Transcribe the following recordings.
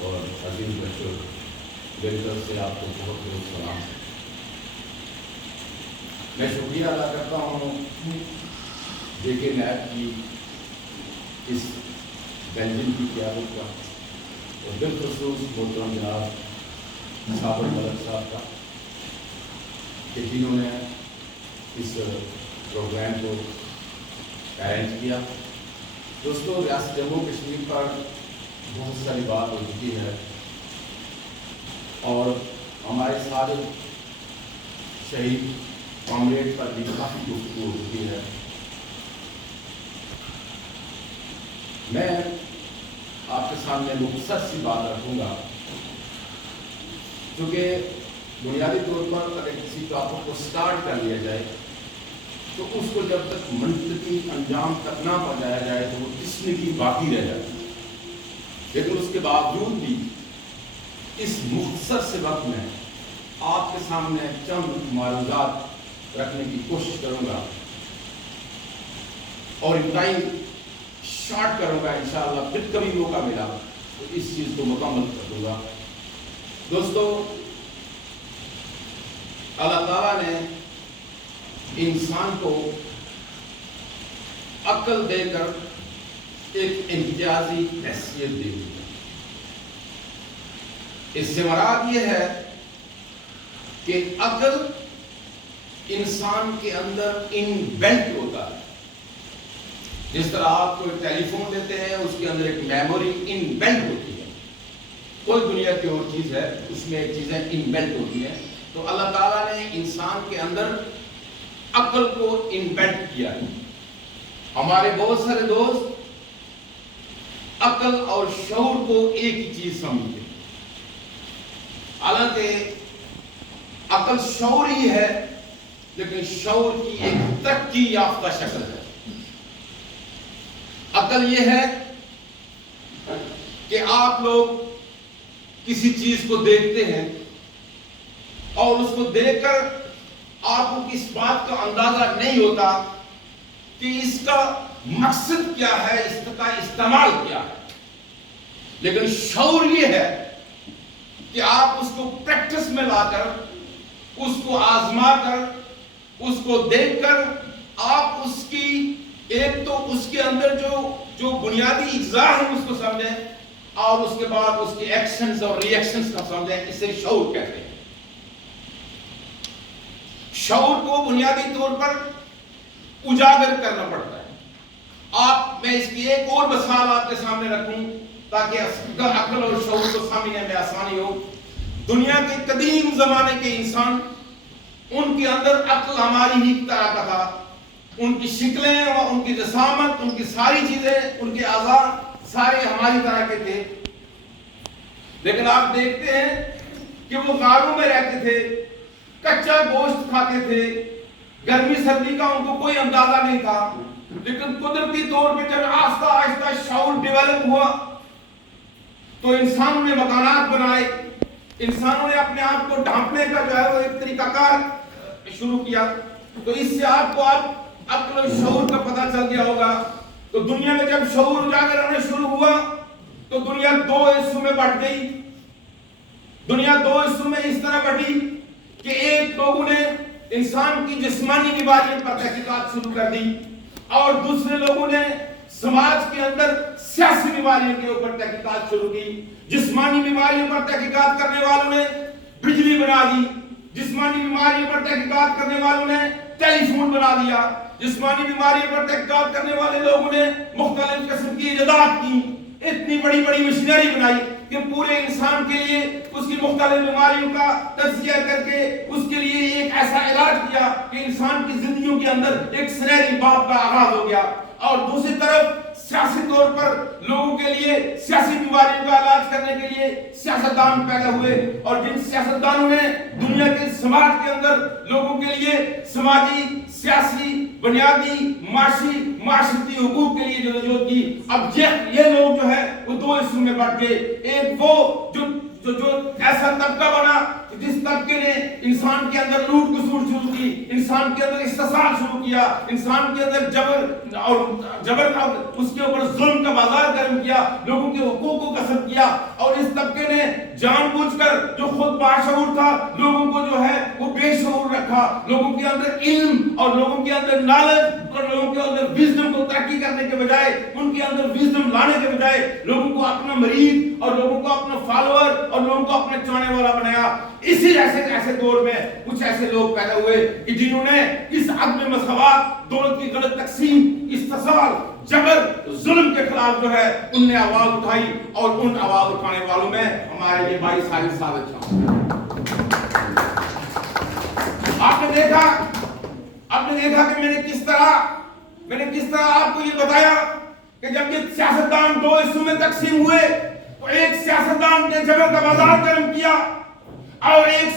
اور عزیز بچوں، میری طرف سے آپ کو بہت بہت سلام ہے۔ میں شکریہ ادا کرتا ہوں JK نیب کی اس بینچن کی قیادت کا، اور بالخصوص محترم جناب صابر ملک صاحب کا، کہ جنہوں نے اس پروگرام کو ارینج کیا۔ دوستو، ریاست جموں کشمیر پر بہت ساری بات ہو چکی ہے، اور ہمارے سابق شہید کامریڈ پر بھی کافی گفتگو ہو چکی ہے۔ میں آپ کے سامنے مختصر سی بات رکھوں گا، کیونکہ بنیادی طور پر اگر کسی ٹاپک کو سٹارٹ کر لیا جائے تو اس کو جب تک منطقی انجام تک نہ پہنچایا جائے تو وہ تشنگی باقی رہ جاتی ہے۔ لیکن اس کے باوجود بھی اس مختصر سے وقت میں آپ کے سامنے چند معلومات رکھنے کی کوشش کروں گا، اور ٹائم شارٹ کروں گا انشاءاللہ۔ پھر کبھی موقع ملا تو اس چیز کو مکمل کر دوں گا۔ دوستو، اللہ تعالیٰ نے انسان کو عقل دے کر ایک امتیازی حیثیت دی ہوئی ہے۔ اس سے مراد یہ ہے کہ عقل انسان کے اندر انبلٹ ہوتا ہے۔ جس طرح آپ کوئی ٹیلی فون لیتے ہیں، اس کے اندر ایک میموری انبلٹ ہوتی ہے، کوئی دنیا کی اور چیز ہے اس میں ایک چیزیں انبلٹ ہوتی ہیں، تو اللہ تعالیٰ نے انسان کے اندر عقل کو انبلٹ کیا ہے۔ ہمارے بہت سارے دوست عقل اور شعور کو ایک ہی چیز سمجھتے ہیں، حالانکہ عقل شعور ہی ہے، لیکن شعور کی ایک ترقی یافتہ شکل ہے۔ عقل یہ ہے کہ آپ لوگ کسی چیز کو دیکھتے ہیں اور اس کو دیکھ کر آپ کو اس بات کا اندازہ نہیں ہوتا کہ اس کا مقصد کیا ہے، اس کا استعمال کیا ہے، لیکن شعور یہ ہے کہ آپ اس کو پریکٹس میں لا کر، اس کو آزما کر، اس کو دیکھ کر آپ اس کی ایک تو اس کے اندر جو بنیادی اجزاء ہیں اس کو سمجھیں، اور اس کے بعد اس کے ایکشنز اور ری ایکشنز کا سمجھیں۔ اسے شعور کہتے ہیں۔ شعور کو بنیادی طور پر اجاگر کرنا پڑتا ہے۔ میں اس کی ایک اور مثال آپ کے سامنے رکھوں تاکہ عقل اور شعور کو سمجھنے میں آسانی ہو۔ دنیا کے قدیم زمانے کے انسان، ان کے اندر عقل ہماری ہی طرح کا تھا، ان کی شکلیں اور ان کی جسامت، ان کی ساری چیزیں، ان کے اعضاء سارے ہماری طرح کے تھے، لیکن آپ دیکھتے ہیں کہ وہ غاروں میں رہتے تھے، کچا گوشت کھاتے تھے، گرمی سردی کا ان کو کوئی اندازہ نہیں تھا، لیکن قدرتی طور پہ جب آہستہ آہستہ شعور ڈیولپ ہوا تو انسانوں نے مکانات بنائے، انسانوں نے اپنے آپ کو ڈھانپنے کا جو ہے وہ ایک طریقہ کار شروع کیا۔ تو اس سے آپ کو عقل و شعور کا پتہ چل گیا ہوگا۔ تو دنیا میں جب شعور اجاگر ہونا شروع ہوا تو دنیا دو حصوں میں بٹ گئی۔ دنیا دو حصوں میں اس طرح بٹی کہ ایک لوگوں نے انسان کی جسمانی بیماریوں پر تحقیقات شروع کر دی، اور دوسرے لوگوں نے سماج کے اندر سیاسی بیماریوں کے اوپر تحقیقات شروع کی۔ جسمانی بیماریوں پر تحقیقات کرنے والوں نے بجلی بنا دی، جسمانی بیماریوں پر تحقیقات کرنے والوں نے ٹیلی فون بنا دیا، جسمانی بیماریوں پر تحقیقات کرنے والے لوگوں نے مختلف قسم کی ایجادات کی، اتنی بڑی بڑی مشینری بنائی کہ پورے انسان کے لیے اس کی مختلف بیماریوں کا تجزیہ کر کے اس کے لیے ایک ایسا علاج کیا کہ انسان کی زندگیوں کے اندر ایک سنہری باب کا آغاز ہو گیا۔ اور دوسری طرف سیاسی طور پر لوگوں کے لیے سیاسی بیماریوں کا علاج کرنے کے لیے سیاستدان پیدا ہوئے، اور جن سیاستدانوں نے دنیا کے سماج کے اندر لوگوں کے لیے سماجی، سیاسی، بنیادی، معاشرتی حقوق کے لیے جدوجہد کی۔ اب یہ لوگ جو ہے وہ دو حصوں میں بٹ گئے۔ ایک وہ جو ایسا طبقہ بنا جس طبقے نے انسان کے اندر لوٹ کسوٹ شروع کی، انسان کے اندر استحصال شروع کیا، انسان کے اندر جبر کا اس کے اوپر ظلم کا بازار گرم کیا، لوگوں کے حقوق کو غصب کیا، اور اس طبقے نے جان بوجھ کر جو خود باشعور تھا لوگوں کو جو ہے وہ بے شعور رکھا، لوگوں کے اندر علم اور لوگوں کے اندر نالج اور لوگوں کے اندر وزڈم کو ترقی کرنے کے بجائے، ان کے اندر وزڈم لانے کے بجائے لوگوں کو اپنا مرید اور لوگوں کو اپنا فالوور اور لوگوں کو اپنے چاہنے والا بنایا۔ اسی ایسے دور میں کچھ ایسے لوگ پیدا ہوئے کہ جنہوں نے اس عدم مساوات، دولت کی غلط تقسیم، استحصال، جبر، ظلم کے خلاف جو ہے ان نے آواز اٹھائی، اور ان آواز اٹھانے والوں میں ہمارے یہ بھائی سارے ثابت ہیں۔ آپ نے دیکھا کہ میں نے کس طرح آپ کو یہ بتایا کہ جب یہ سیاستدان دو حصوں میں تقسیم ہوئے تو ایک سیاستدان نے جبر کا بازار گرم کیا، اور ایک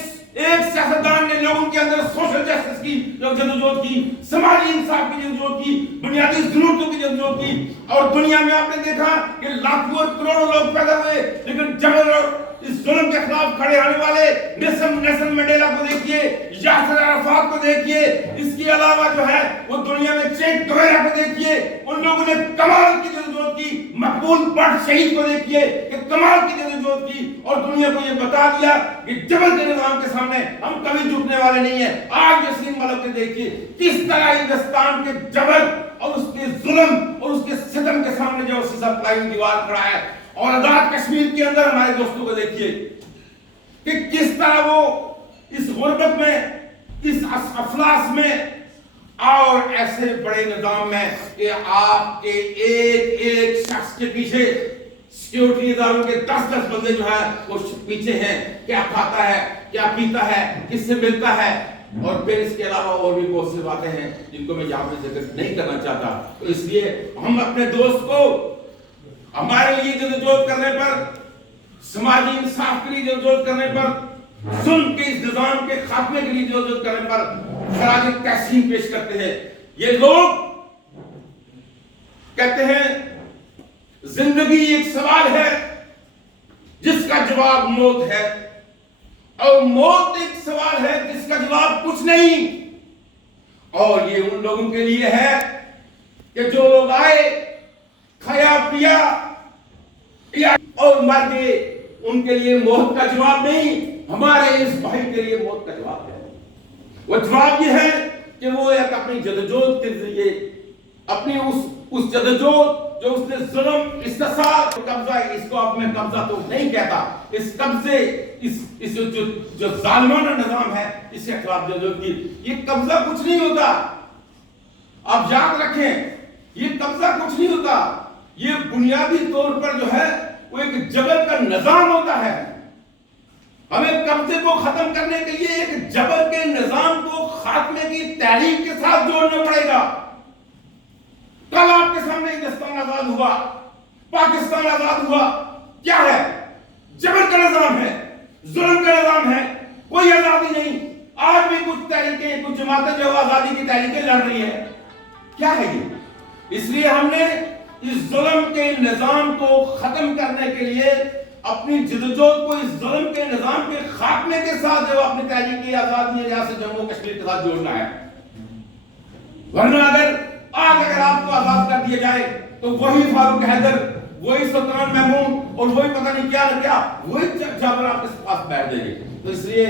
سیاستدان نے لوگوں کے اندر سوشل جسٹس کی جدوجہد کی، سماجی انصاف کی جدوجہد کی، بنیادی ضرورتوں کی جدوجہد کی۔ اور دنیا میں آپ نے دیکھا کہ لاکھوں اور کروڑوں لوگ پیدا ہوئے، لیکن جبر اور اس ظلم کے خلاف کھڑے ہونے والے نیلسن منڈیلا کو دیکھیے، یاسر عرفات کو دیکھیے، اس کے علاوہ جو ہے وہ دنیا میں چیک گویرا کو دیکھیے، ان لوگوں نے کمال کی جدوجہد کی، مقبول بٹ شہید کو دیکھیے کہ کمال کی جدوجہد کی، اور دنیا کو یہ بتا دیا کہ جبر کے نظام کے سامنے ہم کبھی جھکنے والے نہیں ہیں۔ آج یسین ملک کے دیکھیے کس طرح ہندوستان کے جبر اور اس کے ظلم اور اس کے ستم کے سامنے جو سیسا پلائی دیوار کھڑا ہے، اور آزاد کشمیر کے اندر ہمارے دوستوں کو دیکھیے کہ کس طرح وہ اس غربت میں، اس افلاس میں اور ایسے بڑے نظام میں کہ آپ کے ایک شخص کے پیچھے سیکیورٹی اداروں کے 10 بندے جو ہے وہ پیچھے ہیں، کیا کھاتا ہے، کیا پیتا ہے، کس سے ملتا ہے، اور پھر اس کے علاوہ اور بھی بہت سی باتیں ہیں جن کو میں یہاں پہ ذکر نہیں کرنا چاہتا۔ تو اس لیے ہم اپنے دوست کو ہمارے لیے جدوجہد کرنے پر، سماجی انصاف کے لیے جدوجہد کرنے پر، ظلم کے اس نظام کے خاتمے کے لیے جدوجہد کرنے پر خراج تحسین پیش کرتے ہیں۔ یہ لوگ کہتے ہیں زندگی ایک سوال ہے جس کا جواب موت ہے، اور موت ایک سوال ہے جس کا جواب کچھ نہیں۔ اور یہ ان لوگوں کے لیے ہے کہ جو لوگ آئے، کھایا پیا اور مر گئے، ان کے لیے موت کا جواب نہیں، ہمارے اس بھائی کے لیے موت کا جواب ہے۔ وہ جواب یہ ہے کہ وہ ایک اپنی جدوجہد کے ذریعے، اپنی اس جدوجہد جو اس نے ظلم، استحصال، قبضہ، اس کو اب میں قبضہ تو نہیں کہتا، اس قبضے، اس جو ظالمانہ نظام ہے، اس کے خلاف جدوجہد کی۔ یہ قبضہ کچھ نہیں ہوتا، آپ یاد رکھیں، یہ قبضہ کچھ نہیں ہوتا، یہ بنیادی طور پر جو ہے وہ ایک جبر کا نظام ہوتا ہے۔ ہمیں قبضے کو ختم کرنے کے لیے ایک جبر کے نظام کو خاتمے کی تحریک کے ساتھ جوڑنا پڑے گا۔ کل آپ کے سامنے ہندوستان آزاد ہوا، پاکستان آزاد ہوا، کیا ہے؟ جبر کا نظام ہے، ظلم کا نظام ہے، کوئی آزادی نہیں۔ آج بھی کچھ تحریکیں، کچھ جماعتیں جو آزادی کی تحریکیں لڑ رہی ہیں، کیا ہے یہ؟ اس لیے ہم نے اس ظلم کے نظام کو ختم کرنے کے لیے اپنی جدوجہد کو اس ظلم کے نظام کے خاتمے کے ساتھ جو اپنی تحریک آزادی ریاست جموں کشمیر کے ساتھ جوڑنا ہے۔ ورنہ اگر آپ کو آزاد کر دیا جائے تو وہی فاروق حیدر، وہی سلطان محمود اور وہی پتہ نہیں کیا وہی جابر آپ کے پاس بیٹھ دیں گے۔ تو اس لیے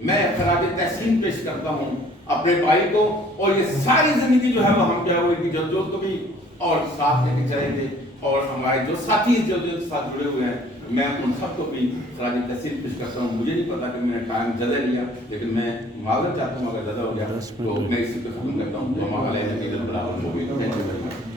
میں خراج تحسین پیش کرتا ہوں اپنے بھائی کو، اور یہ ساری زندگی جو ہے وہ ہم کیا ہوئی کہ جدوجہد کو بھی اور ساتھ لے کے چلیں گے، اور ہمارے جو ساتھی جدوجہد کے ساتھ جڑے ہوئے ہیں میں ان سب کو بھی خراج تحسین پیش کرتا ہوں۔ مجھے نہیں پتا کہ میں نے ٹائم زیادہ لیا، لیکن میں معذرت چاہتا ہوں اگر زیادہ ہو گیا تو میں اسی کو ختم کرتا ہوں۔